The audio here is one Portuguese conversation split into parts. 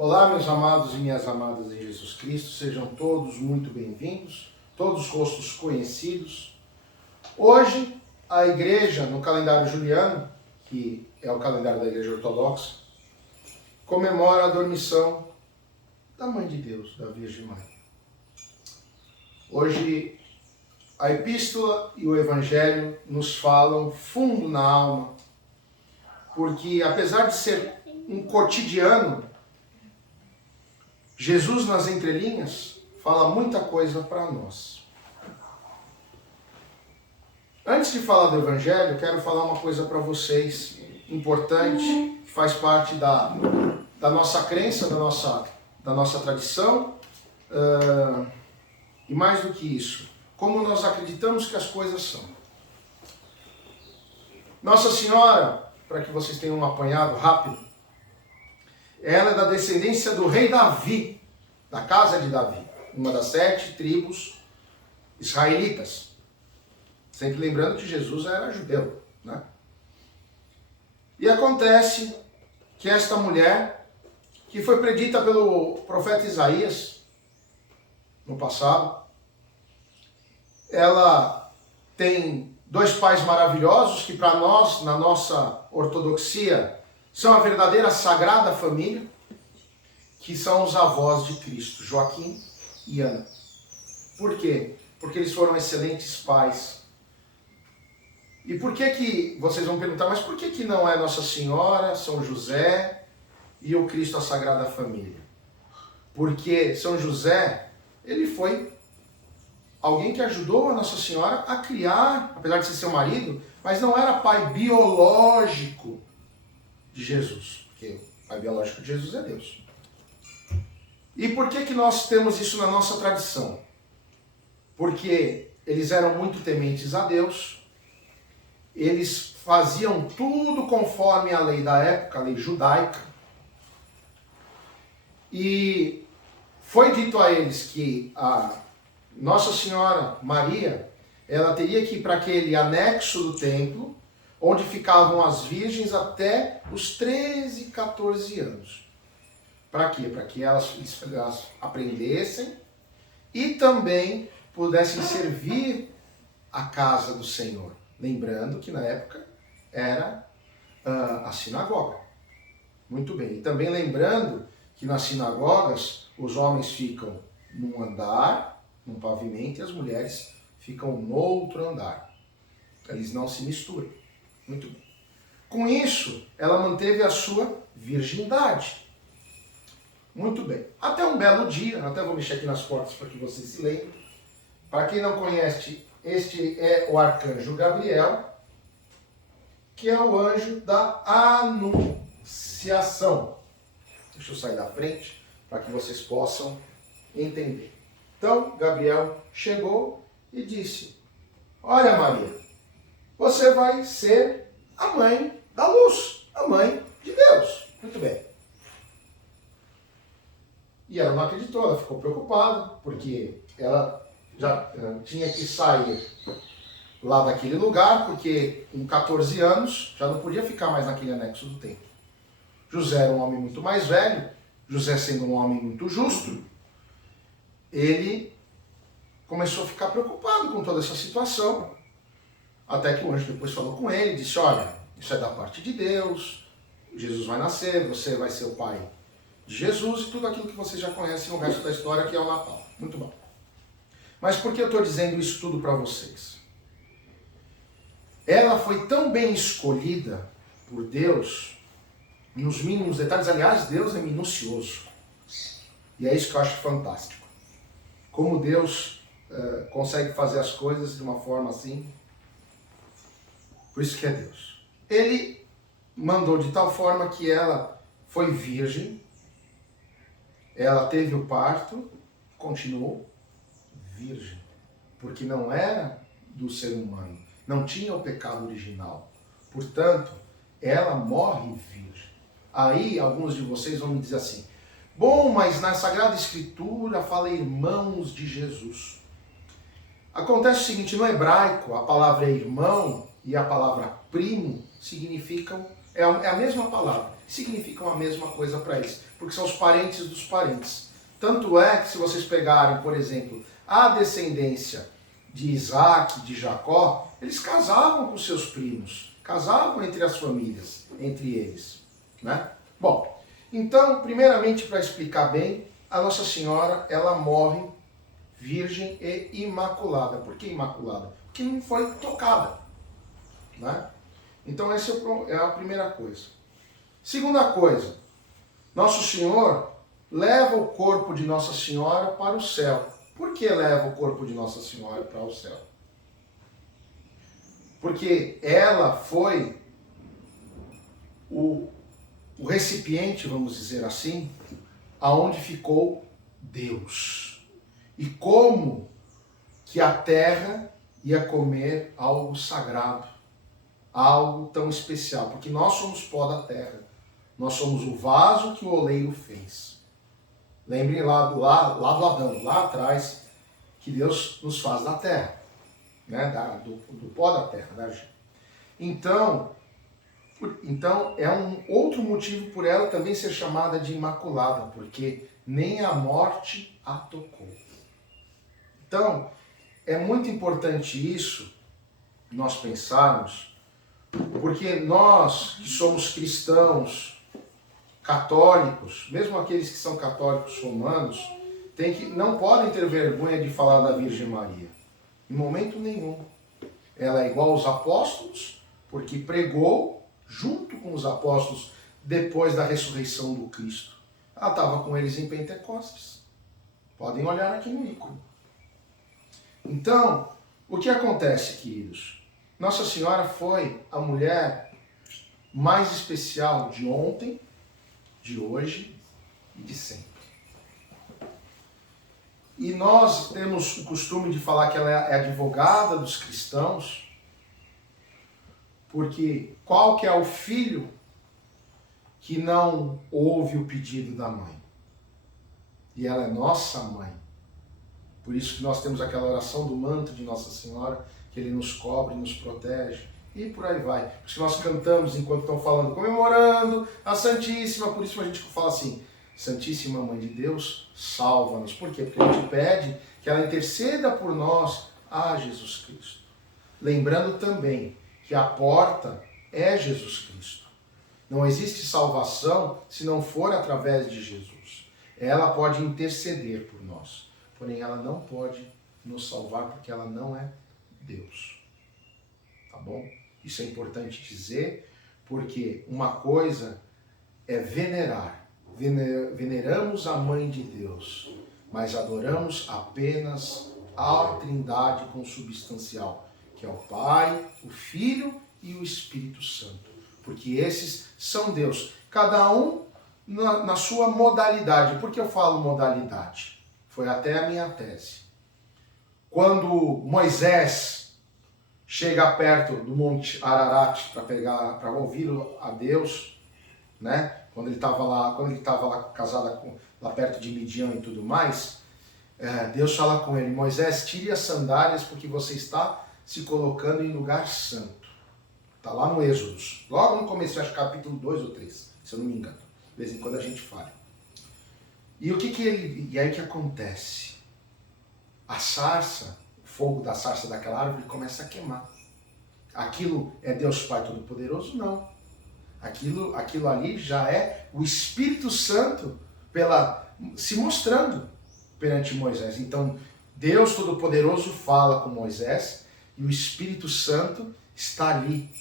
Olá, meus amados e minhas amadas em Jesus Cristo, sejam todos muito bem-vindos, todos rostos conhecidos. Hoje, a igreja, no calendário juliano, que é o calendário da Igreja Ortodoxa, comemora a dormição da Mãe de Deus, da Virgem Maria. Hoje, a Epístola e o Evangelho nos falam fundo na alma, porque apesar de ser um cotidiano, Jesus, nas entrelinhas, fala muita coisa para nós. Antes de falar do Evangelho, quero falar uma coisa para vocês, importante, que faz parte da nossa crença, da nossa tradição, e mais do que isso, como nós acreditamos que as coisas são. Nossa Senhora, para que vocês tenham um apanhado rápido, ela é da descendência do rei Davi, da casa de Davi, uma das 7 tribos israelitas. Sempre lembrando que Jesus era judeu, né? E acontece que esta mulher, que foi predita pelo profeta Isaías no passado, ela tem 2 pais maravilhosos que para nós, na nossa ortodoxia, são a verdadeira Sagrada Família, que são os avós de Cristo, Joaquim e Ana. Por quê? Porque eles foram excelentes pais. E por que vocês vão perguntar, mas por que não é Nossa Senhora, São José e o Cristo, a Sagrada Família? Porque São José, ele foi alguém que ajudou a Nossa Senhora a criar, apesar de ser seu marido, mas não era pai biológico de Jesus, porque o pai biológico de Jesus é Deus. E por que nós temos isso na nossa tradição? Porque eles eram muito tementes a Deus, eles faziam tudo conforme a lei da época, a lei judaica, e foi dito a eles que a Nossa Senhora Maria, ela teria que ir para aquele anexo do templo, onde ficavam as virgens até os 13, 14 anos. Para quê? Para que elas aprendessem e também pudessem servir a casa do Senhor. Lembrando que na época era a sinagoga. Muito bem. E também lembrando que nas sinagogas os homens ficam num andar, num pavimento, e as mulheres ficam no outro andar. Eles não se misturam. Muito bem. Com isso, ela manteve a sua virgindade. Muito bem. Até um belo dia, até vou mexer aqui nas portas para que vocês se lembrem. Para quem não conhece, este é o arcanjo Gabriel, que é o anjo da anunciação. Deixa eu sair da frente para que vocês possam entender. Então, Gabriel chegou e disse: olha, Maria, você vai ser a mãe da luz, a mãe de Deus. Muito bem. E ela não acreditou, ela ficou preocupada, porque ela já tinha que sair lá daquele lugar, porque com 14 anos já não podia ficar mais naquele anexo do templo. José era um homem muito mais velho, José sendo um homem muito justo, ele começou a ficar preocupado com toda essa situação. Até que o anjo depois falou com ele, disse: olha, isso é da parte de Deus, Jesus vai nascer, você vai ser o pai de Jesus e tudo aquilo que vocês já conhecem no resto da história, que é o Natal. Muito bom. Mas por que eu estou dizendo isso tudo para vocês? Ela foi tão bem escolhida por Deus, nos mínimos detalhes. Aliás, Deus é minucioso. E é isso que eu acho fantástico. Como Deus consegue fazer as coisas de uma forma assim. Por isso que é Deus. Ele mandou de tal forma que ela foi virgem, ela teve o parto, continuou virgem, porque não era do ser humano, não tinha o pecado original. Portanto, ela morre virgem. Aí alguns de vocês vão me dizer assim: bom, mas na Sagrada Escritura fala irmãos de Jesus. Acontece o seguinte, no hebraico a palavra irmão e a palavra primo significam, é a mesma palavra, significam a mesma coisa para eles. porque são os parentes dos parentes. Tanto é que se vocês pegarem, por exemplo, a descendência de Isaac, de Jacó, eles casavam com seus primos, casavam entre as famílias, entre eles, né? Bom, então, primeiramente, para explicar bem, a Nossa Senhora, ela morre virgem e imaculada. Por que imaculada? Porque não foi tocada, né? Então, essa é a primeira coisa. Segunda coisa, Nosso Senhor leva o corpo de Nossa Senhora para o céu. Por que leva o corpo de Nossa Senhora para o céu? Porque ela foi o recipiente, vamos dizer assim, aonde ficou Deus. E como que a terra ia comer algo sagrado, algo tão especial, porque nós somos pó da terra, nós somos o vaso que o oleiro fez. Lembrem lá do Adão, lá atrás, que Deus nos faz da terra, né? do pó da terra, da gente. Então, é um outro motivo por ela também ser chamada de Imaculada, porque nem a morte a tocou. Então, é muito importante isso, nós pensarmos, porque nós que somos cristãos, católicos, mesmo aqueles que são católicos romanos, não podem ter vergonha de falar da Virgem Maria. Em momento nenhum. Ela é igual aos apóstolos, porque pregou junto com os apóstolos depois da ressurreição do Cristo. Ela estava com eles em Pentecostes. Podem olhar aqui no ícone. Então, o que acontece, queridos? Nossa Senhora foi a mulher mais especial de ontem, de hoje e de sempre. E nós temos o costume de falar que ela é advogada dos cristãos, porque qual que é o filho que não ouve o pedido da mãe? E ela é nossa mãe. Por isso que nós temos aquela oração do manto de Nossa Senhora, que Ele nos cobre, nos protege, e por aí vai. Por isso que nós cantamos enquanto estão falando, comemorando a Santíssima, por isso a gente fala assim, Santíssima Mãe de Deus, salva-nos. Por quê? Porque a gente pede que ela interceda por nós a Jesus Cristo. Lembrando também que a porta é Jesus Cristo. Não existe salvação se não for através de Jesus. Ela pode interceder por nós, porém ela não pode nos salvar porque ela não é Deus. Tá bom? Isso é importante dizer, porque uma coisa é venerar. Veneramos a Mãe de Deus, mas adoramos apenas a Trindade consubstancial, que é o Pai, o Filho e o Espírito Santo. Porque esses são Deus, cada um na sua modalidade. Por que eu falo modalidade? Foi até a minha tese. Quando Moisés chega perto do Monte Ararat para ouvir a Deus, né? Quando ele estava lá casado lá perto de Midian e tudo mais, Deus fala com ele, Moisés, tire as sandálias porque você está se colocando em lugar santo. Está lá no Êxodo, logo no começo, acho que capítulo 2 ou 3, se eu não me engano. De vez em quando a gente fala. E aí o que acontece? A sarça, o fogo da sarça daquela árvore começa a queimar. Aquilo é Deus Pai Todo-Poderoso? Não. Aquilo ali já é o Espírito Santo se mostrando perante Moisés. Então, Deus Todo-Poderoso fala com Moisés e o Espírito Santo está ali,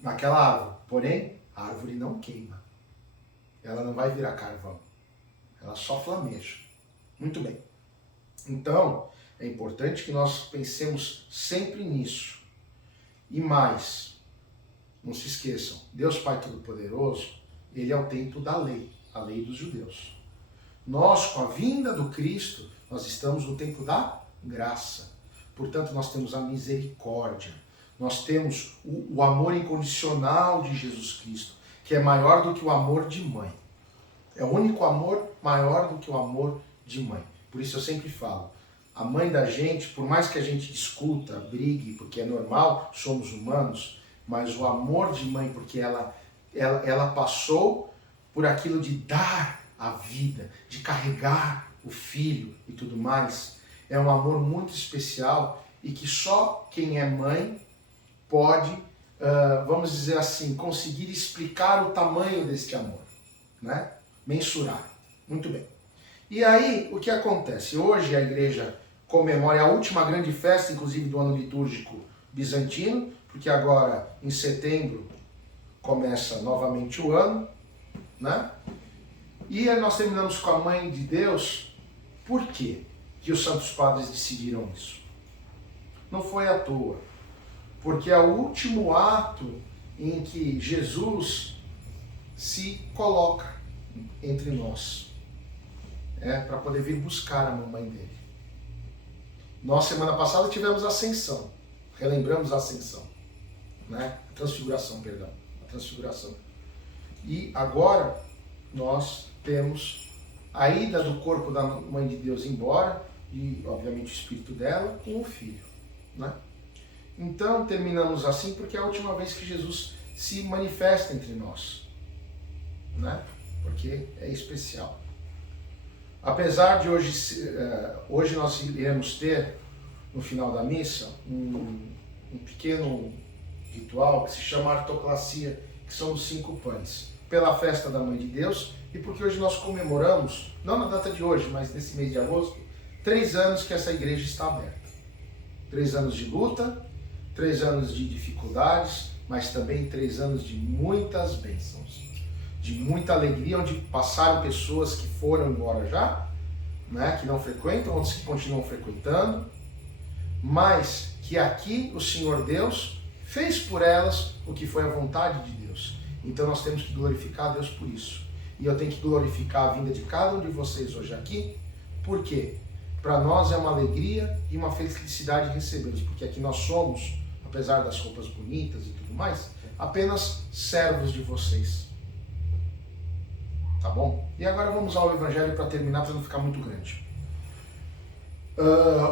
naquela árvore. Porém, a árvore não queima. Ela não vai virar carvão. Ela só flameja. Muito bem. Então, é importante que nós pensemos sempre nisso. E mais, não se esqueçam, Deus Pai Todo-Poderoso, Ele é o templo da lei, a lei dos judeus. Nós, com a vinda do Cristo, nós estamos no tempo da graça. Portanto, nós temos a misericórdia. Nós temos o amor incondicional de Jesus Cristo, que é maior do que o amor de mãe. É o único amor maior do que o amor de mãe. Por isso eu sempre falo, a mãe da gente, por mais que a gente discuta, brigue, porque é normal, somos humanos, mas o amor de mãe, porque ela passou por aquilo de dar a vida, de carregar o filho e tudo mais, é um amor muito especial e que só quem é mãe pode, vamos dizer assim, conseguir explicar o tamanho deste amor, né? Mensurar. Muito bem. E aí, o que acontece? Hoje a igreja comemora a última grande festa, inclusive do ano litúrgico bizantino, porque agora, em setembro, começa novamente o ano, né? E aí nós terminamos com a Mãe de Deus. Por quê que os Santos Padres decidiram isso? Não foi à toa, porque é o último ato em que Jesus se coloca entre nós, para poder vir buscar a mamãe dele. Nós, semana passada, tivemos a Ascensão, relembramos a Ascensão, né? A Transfiguração. E agora nós temos a ida do corpo da Mãe de Deus embora, e obviamente o espírito dela, com o Filho, né? Então terminamos assim porque é a última vez que Jesus se manifesta entre nós, né? Porque é especial. Apesar de hoje nós iremos ter, no final da missa, um pequeno ritual que se chama artoclasia, que são os 5 pães, pela festa da Mãe de Deus, e porque hoje nós comemoramos, não na data de hoje, mas nesse mês de agosto, 3 anos que essa igreja está aberta. 3 anos de luta, 3 anos de dificuldades, mas também 3 anos de muitas bênçãos, de muita alegria, onde passaram pessoas que foram embora já, né, que não frequentam, outros que continuam frequentando, mas que aqui o Senhor Deus fez por elas o que foi a vontade de Deus. Então nós temos que glorificar a Deus por isso. E eu tenho que glorificar a vinda de cada um de vocês hoje aqui. Por quê? Para nós é uma alegria e uma felicidade recebê-los, porque aqui nós somos, apesar das roupas bonitas e tudo mais, apenas servos de vocês. Tá bom? E agora vamos ao Evangelho para terminar, para não ficar muito grande.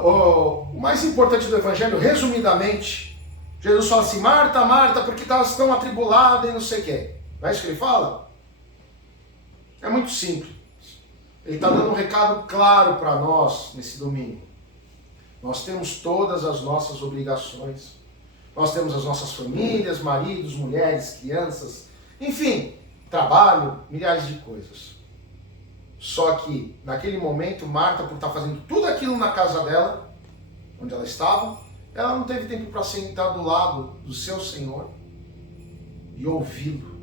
O mais importante do Evangelho, resumidamente, Jesus fala assim: Marta, Marta, porque elas estão atribuladas e não sei o quê. Não é isso que ele fala? É muito simples. Ele está dando um recado claro para nós nesse domingo. Nós temos todas as nossas obrigações. Nós temos as nossas famílias, maridos, mulheres, crianças, enfim, trabalho, milhares de coisas. Só que, naquele momento, Marta, por estar fazendo tudo aquilo na casa dela, onde ela estava, ela não teve tempo para sentar do lado do seu Senhor e ouvi-lo,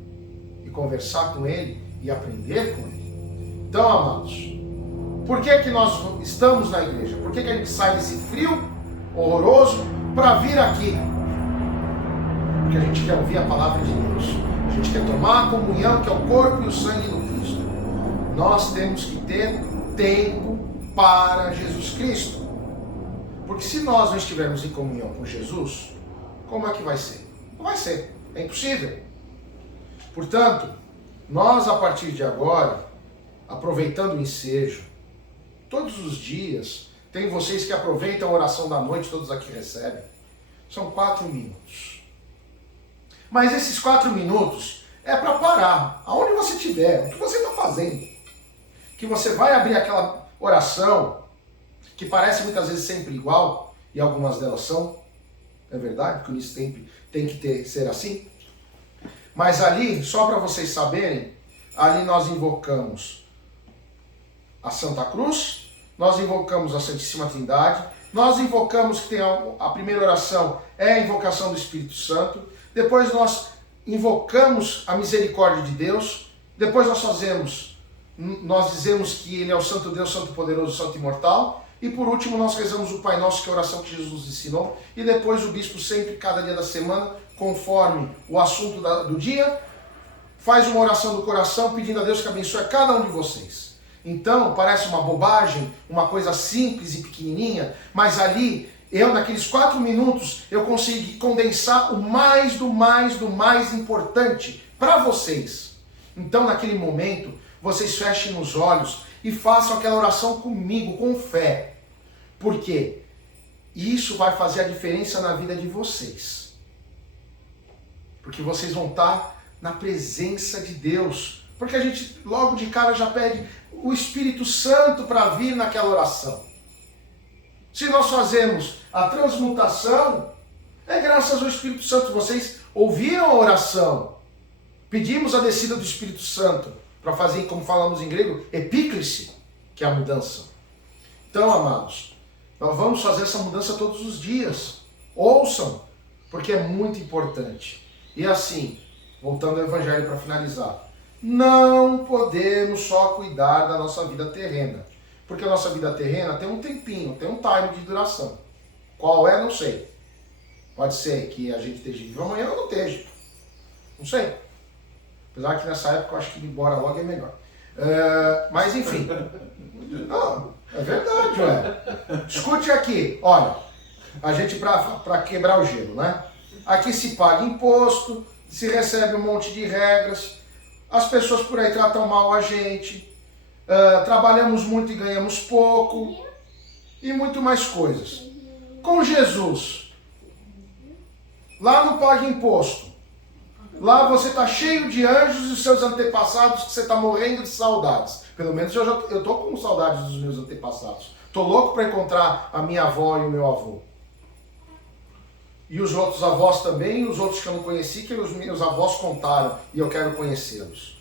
e conversar com ele e aprender com ele. Então, amados, por que nós estamos na igreja? Por que a gente sai desse frio horroroso para vir aqui? Porque a gente quer ouvir a palavra de Deus. A gente quer tomar a comunhão, que é o corpo e o sangue do Cristo. Nós temos que ter tempo para Jesus Cristo. Porque se nós não estivermos em comunhão com Jesus, como é que vai ser? Não vai ser. É impossível. Portanto, nós a partir de agora, aproveitando o ensejo, todos os dias, tem vocês que aproveitam a oração da noite, todos aqui recebem, são 4 minutos. Mas esses 4 minutos é para parar, aonde você estiver, o que você está fazendo. Que você vai abrir aquela oração, que parece muitas vezes sempre igual, e algumas delas são, é verdade, porque isso tem que ser assim. Mas ali, só para vocês saberem, ali nós invocamos a Santa Cruz, nós invocamos a Santíssima Trindade, nós invocamos, que tem a primeira oração, é a invocação do Espírito Santo, depois nós invocamos a misericórdia de Deus, depois nós dizemos que Ele é o Santo Deus, Santo Poderoso, Santo Imortal, e por último nós rezamos o Pai Nosso, que é a oração que Jesus nos ensinou, e depois o Bispo sempre, cada dia da semana, conforme o assunto do dia, faz uma oração do coração pedindo a Deus que abençoe cada um de vocês. Então, parece uma bobagem, uma coisa simples e pequenininha, mas ali, naqueles 4 minutos, eu consegui condensar o mais do mais importante para vocês. Então, naquele momento, vocês fechem os olhos e façam aquela oração comigo, com fé. Por quê? Isso vai fazer a diferença na vida de vocês. Porque vocês vão estar na presença de Deus, Porque a gente logo de cara já pede o Espírito Santo para vir naquela oração. Se nós fazemos a transmutação, é graças ao Espírito Santo. Vocês ouviram a oração. Pedimos a descida do Espírito Santo para fazer, como falamos em grego, epíclise, que é a mudança. Então, amados, nós vamos fazer essa mudança todos os dias. Ouçam, porque é muito importante. E assim, voltando ao Evangelho para finalizar, não podemos só cuidar da nossa vida terrena. Porque a nossa vida terrena tem um tempinho, tem um time de duração. Qual é, não sei. Pode ser que a gente esteja vivo amanhã ou não esteja. Não sei. Apesar que nessa época eu acho que ir embora logo é melhor. Mas enfim. Não, é verdade, ué. Escute aqui, olha. A gente para quebrar o gelo, né? Aqui se paga imposto, se recebe um monte de regras. As pessoas por aí tratam mal a gente. Trabalhamos muito e ganhamos pouco. E muito mais coisas. Com Jesus, lá não paga imposto. Lá você está cheio de anjos e seus antepassados que você está morrendo de saudades. Pelo menos eu estou com saudades dos meus antepassados. Estou louco para encontrar a minha avó e o meu avô. E os outros avós também, e os outros que eu não conheci, que os meus avós contaram e eu quero conhecê-los.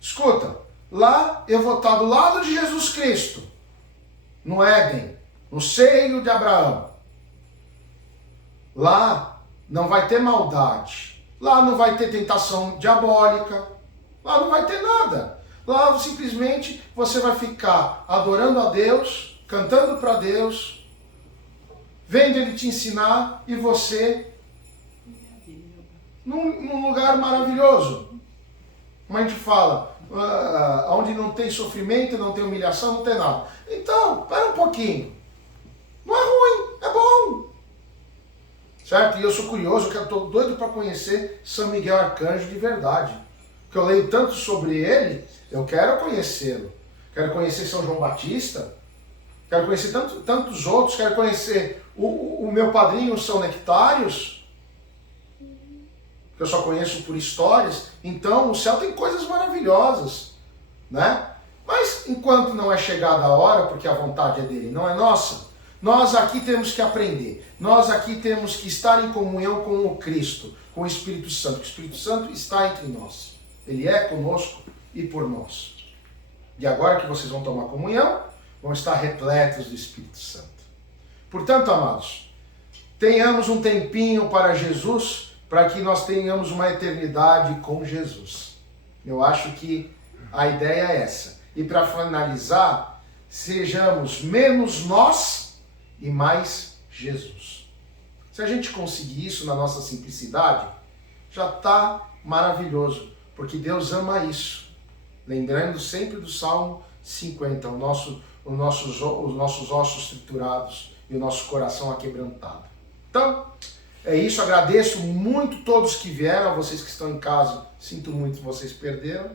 Escuta, lá eu vou estar do lado de Jesus Cristo, no Éden, no seio de Abraão. Lá não vai ter maldade, lá não vai ter tentação diabólica, lá não vai ter nada. Lá simplesmente você vai ficar adorando a Deus, cantando para Deus, vendo Ele te ensinar e você num lugar maravilhoso. Como a gente fala, onde não tem sofrimento, não tem humilhação, não tem nada. Então, para um pouquinho. Não é ruim, é bom. Certo? E eu sou curioso, eu estou doido para conhecer São Miguel Arcanjo de verdade. Porque eu leio tanto sobre ele, eu quero conhecê-lo. Quero conhecer São João Batista, quero conhecer tantos outros, quero conhecer o meu padrinho São Nectários, que eu só conheço por histórias. Então, o céu tem coisas maravilhosas, né? Mas, enquanto não é chegada a hora, porque a vontade é dele, não é nossa, nós aqui temos que aprender. Nós aqui temos que estar em comunhão com o Cristo, com o Espírito Santo. O Espírito Santo está entre nós. Ele é conosco e por nós. E agora que vocês vão tomar comunhão, vão estar repletos do Espírito Santo. Portanto, amados, tenhamos um tempinho para Jesus, para que nós tenhamos uma eternidade com Jesus. Eu acho que a ideia é essa. E para finalizar, sejamos menos nós e mais Jesus. Se a gente conseguir isso na nossa simplicidade, já está maravilhoso, porque Deus ama isso. Lembrando sempre do Salmo 50, os nossos ossos triturados e o nosso coração aquebrantado. Então, é isso. Agradeço muito todos que vieram, a vocês que estão em casa. Sinto muito que vocês perderam.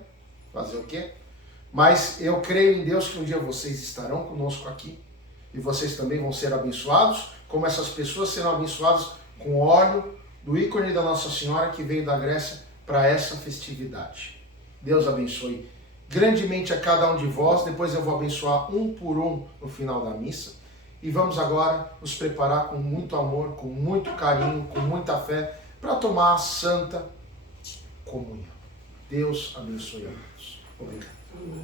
Fazer o quê? Mas eu creio em Deus que um dia vocês estarão conosco aqui. E vocês também vão ser abençoados, como essas pessoas serão abençoadas com o óleo do ícone da Nossa Senhora que veio da Grécia para essa festividade. Deus abençoe grandemente a cada um de vós. Depois eu vou abençoar um por um no final da missa. E vamos agora nos preparar com muito amor, com muito carinho, com muita fé, para tomar a Santa Comunhão. Deus abençoe a todos. Obrigado.